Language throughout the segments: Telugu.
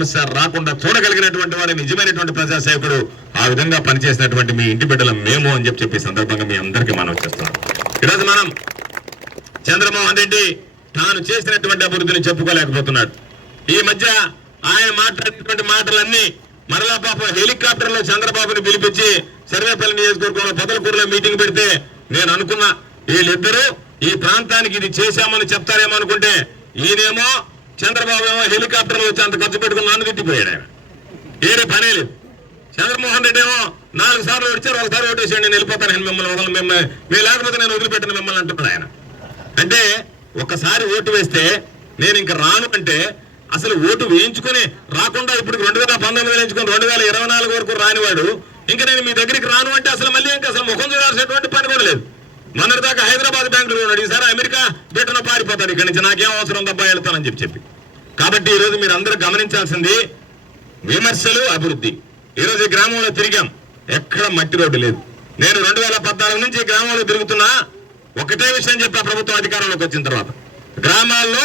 సమస్య రాకుండా చూడగలిగినటువంటి వాడు నిజమైనటువంటి ప్రజాసేవకుడు ఆ విధంగా పనిచేసినటువంటి మీ ఇంటి బిడ్డల మేము అని చెప్పి చెప్పే సందర్భంగా మీ అందరికీ మనం చేస్తున్నాం ఈరోజు మనం చంద్రమోహన్ రెడ్డి తాను చేసినటువంటి అభివృద్ధిని చెప్పుకోలేకపోతున్నాడు. ఈ మధ్య ఆయన మాట్లాడినటువంటి మాటలన్నీ మరలా పాప హెలికాప్టర్లో చంద్రబాబుని పిలిపించి సర్వేపల్లి నియోజకవర్గంలో పొదలకూరులో మీటింగ్ పెడితే నేను అనుకున్నా వీళ్ళిద్దరూ ఈ ప్రాంతానికి ఇది చేశామని చెప్తారేమో అనుకుంటే ఈయనేమో చంద్రబాబు ఏమో హెలికాప్టర్లు వచ్చి అంత ఖర్చు పెట్టుకుని నన్ను తిట్టిపోయాడు ఆయన. ఏడే పనే లేదు. చంద్రమోహన్ రెడ్డి ఏమో నాలుగు సార్లు వచ్చారు ఒకసారి ఓటేసేయండి నేను వెళ్ళిపోతాను నేను మిమ్మల్ని వదలను మిమ్మల్ని మీరు లేకపోతే నేను వదిలిపెట్టిన మిమ్మల్ని అంటున్నాడు ఆయన. అంటే ఒకసారి ఓటు వేస్తే నేను ఇంకా రాను అంటే అసలు ఓటు వేయించుకుని రాకుండా ఇప్పుడు రెండు వేల పంతొమ్మిది వేయించుకొని రెండు వేల ఇరవై నాలుగు వరకు రానివాడు ఇంకా నేను మీ దగ్గరికి రాను అంటే అసలు ముఖం చూడాల్సినటువంటి పని కూడా లేదు మొన్నటి దాకా హైదరాబాద్ బెంగళూరు ఉన్నాడు. ఈసారి అమెరికా పెట్టిన పారిపోతాడు. ఇక్కడి నుంచి నాకేం అవసరం తప్ప వెళ్తానని చెప్పి చెప్పి. కాబట్టి ఈ రోజు మీరు అందరూ గమనించాల్సింది విమర్శలు అభివృద్ధి. ఈ రోజు ఈ గ్రామంలో తిరిగాం. ఎక్కడ మట్టి రోడ్డు లేదు. నేను రెండు వేల పద్నాలుగు నుంచి గ్రామంలో తిరుగుతున్నా. ఒకటే విషయం చెప్పా ప్రభుత్వం అధికారంలోకి వచ్చిన తర్వాత. గ్రామాల్లో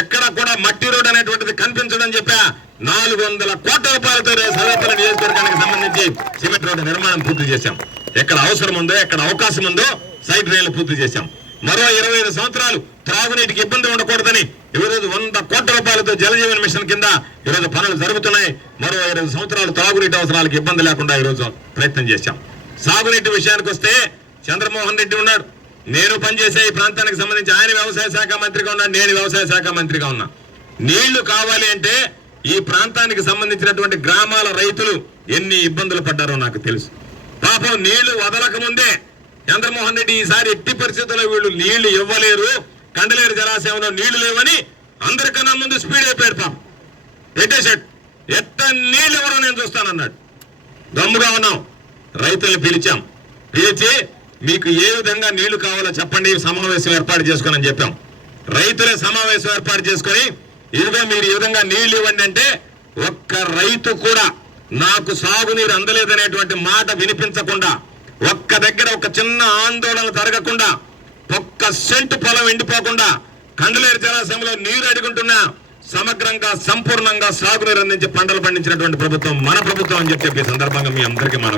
ఎక్కడ కూడా మట్టి రోడ్డు అనేటువంటిది కనిపించడం చెప్పా. నాలుగు వందల కోట్ల రూపాయలతో సర్వేపల్లి నియోజకవర్గానికి సంబంధించి సిమెంట్ రోడ్డు నిర్మాణం పూర్తి చేశాం. ఎక్కడ అవసరం ఉందో ఎక్కడ అవకాశం ఉందో సైడ్ రైలు పూర్తి చేశాం. మరో ఇరవై ఐదు సంవత్సరాలు త్రాగునీటికి ఇబ్బంది ఉండకూడదని ఈరోజు వంద కోట్ల రూపాయలతో జలజీవన్ మిషన్ కింద ఈరోజు పనులు జరుగుతున్నాయి. మరో ఇరవై సంవత్సరాలు త్రాగునీటి అవసరాలకు ఇబ్బంది లేకుండా ఈరోజు ప్రయత్నం చేశాం. సాగునీటి విషయానికి వస్తే చంద్రమోహన్ రెడ్డి ఉన్నాడు. నేను పనిచేసే ఈ ప్రాంతానికి సంబంధించి ఆయన వ్యవసాయ శాఖ మంత్రిగా ఉన్నాడు నేను వ్యవసాయ శాఖ మంత్రిగా ఉన్నా. నీళ్ళు కావాలి అంటే ఈ ప్రాంతానికి సంబంధించినటువంటి గ్రామాల రైతులు ఎన్ని ఇబ్బందులు పడ్డారో నాకు తెలుసు. పాపం నీళ్ళు వదలక ముందే చంద్రమోహన్ రెడ్డి ఈసారి ఎట్టి పరిస్థితుల్లో వీళ్ళు నీళ్ళు ఇవ్వలేరు. కండలేరు జలాశయంలో నీళ్ళు లేవని అందరికన్నా ముందు స్పీడ్ పెడతాం పెట్టేసాడు ఎట్ట నీళ్ళు ఎవరో నేను చూస్తానన్నాడు. దమ్ముగా ఉన్నాం. రైతుల్ని పిలిచాం. పిలిచి మీకు ఏ విధంగా నీళ్ళు కావాలో చెప్పండి. సమావేశం ఏర్పాటు చేసుకోనని చెప్పాం. రైతులే సమావేశం ఏర్పాటు చేసుకొని ఇదిగో మీరు ఈ విధంగా నీళ్ళు ఇవ్వండి అంటే ఒక్క రైతు కూడా నాకు సాగునీరు అందలేదనేటువంటి మాట వినిపించకుండా ఒక్క దగ్గర ఒక చిన్న ఆందోళన జరగకుండా ఒక్క సెంటు పొలం ఎండిపోకుండా కండలేరు జలాశయంలో నీరు అడుగుంటున్నా సమగ్రంగా సంపూర్ణంగా సాగునీరు అందించి పంటలు పండించినటువంటి ప్రభుత్వం మన ప్రభుత్వం అని చెప్పి సందర్భంగా మీ అందరికీ మనం